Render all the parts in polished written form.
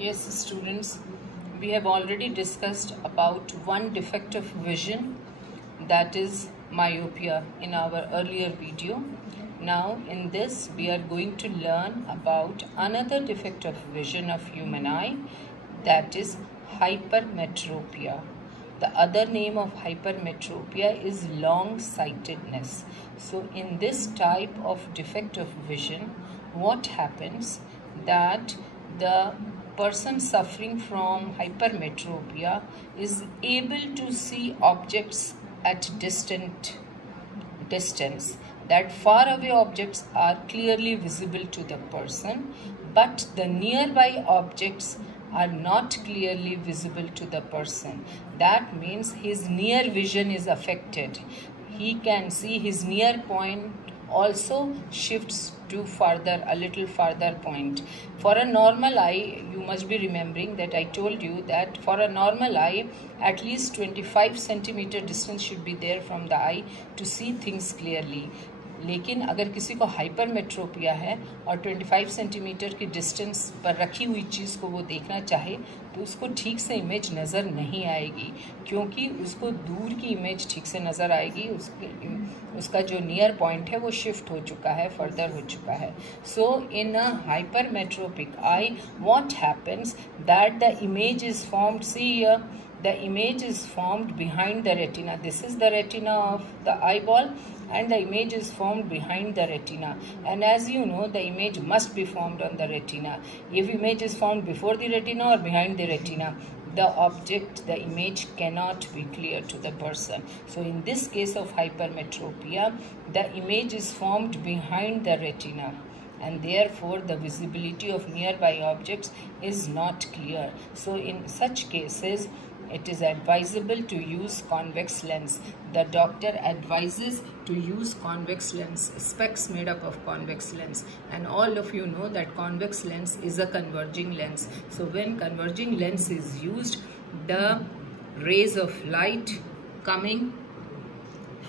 Yes, students, we have already discussed about one defect of vision, that is myopia, in our earlier video. Now in this we are going to learn about another defect of vision of human eye, that is hypermetropia. The other name of hypermetropia is long-sightedness. So in this type of defect of vision, what happens that the person suffering from hypermetropia is able to see objects at distance, that far away objects are clearly visible to the person, but the nearby objects are not clearly visible to the person. That means his near vision is affected. He can see his near point also shifts to a little farther point. For a normal eye, you must be remembering that I told you that for a normal eye, at least 25 centimeter distance should be there from the eye to see things clearly. लेकिन अगर किसी को hypermetropia है और 25 centimetre की distance पर रखी हुई चीज़ को वो देखना चाहे तो उसको ठीक से इमेज नज़र नहीं आएगी, क्योंकि उसको दूर की इमेज ठीक से नज़र आएगी, उसका जो नियर पॉइंट है वो शिफ्ट हो चुका है, फर्दर हो चुका है. So in a hypermetropic eye what happens that the image is formed, see here, the image is formed behind the retina. This is the retina of the eyeball and the image is formed behind the retina, and as you know, the image must be formed on the retina. If image is formed before the retina or behind the retina, the object, the image cannot be clear to the person. So in this case of hypermetropia, the image is formed behind the retina, and therefore the visibility of nearby objects is not clear. So in such cases, it is advisable to use convex lens. The doctor advises to use convex lens, specs made up of convex lens, and all of you know that convex lens is a converging lens. So when converging lens is used, the rays of light coming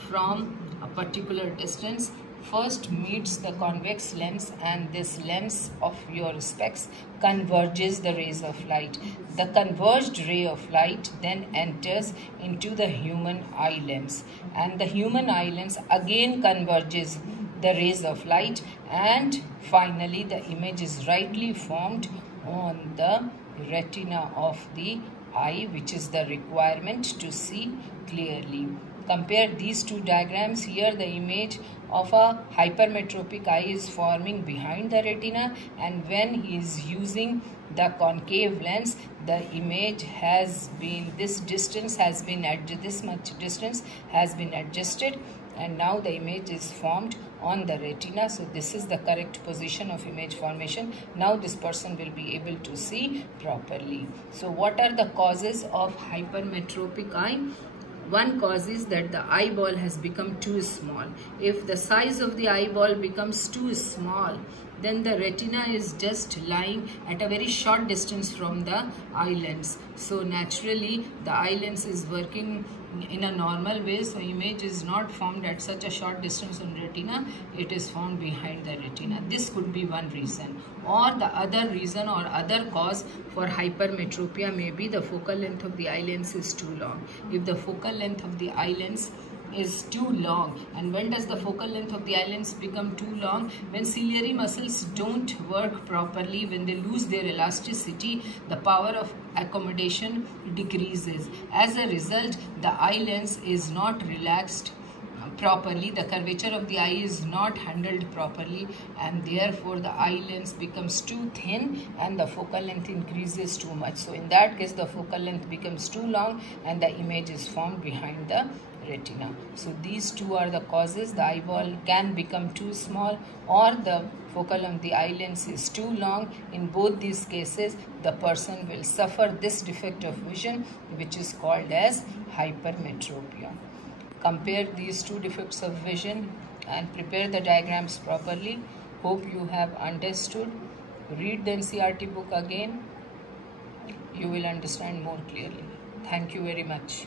from a particular distance first meets the convex lens, and this lens of your specs converges the rays of light. The converged ray of light then enters into the human eye lens, and the human eye lens again converges the rays of light, and finally the image is rightly formed on the retina of the eye, which is the requirement to see clearly. Compare these two diagrams. Here the image of a hypermetropic eye is forming behind the retina, and when he is using the concave lens, the image has been, this much distance has been adjusted, and now the image is formed on the retina. So this is the correct position of image formation. Now this person will be able to see properly. So what are the causes of hypermetropic eye? One cause is that the eyeball has become too small. If the size of the eyeball becomes too small, then the retina is just lying at a very short distance from the eye lens. So naturally the eye lens is working in a normal way, so image is not formed at such a short distance on retina, it is formed behind the retina. This could be one reason. Or the other reason or other cause for hypermetropia may be the focal length of the eye lens is too long. If the focal length of the eye lens is too long, and when does the focal length of the eye lens become too long? When ciliary muscles don't work properly, when they lose their elasticity, the power of accommodation decreases. As a result, the eye lens is not relaxed properly, the curvature of the eye is not handled properly, and therefore the eye lens becomes too thin and the focal length increases too much. So in that case, the focal length becomes too long and the image is formed behind the retina. So these two are the causes. The eyeball can become too small or the focal length of the eye lens is too long. In both these cases, the person will suffer this defect of vision, which is called as hypermetropia. Compare these two defects of vision and prepare the diagrams properly. Hope you have understood. Read the NCERT book again. You will understand more clearly. Thank you very much.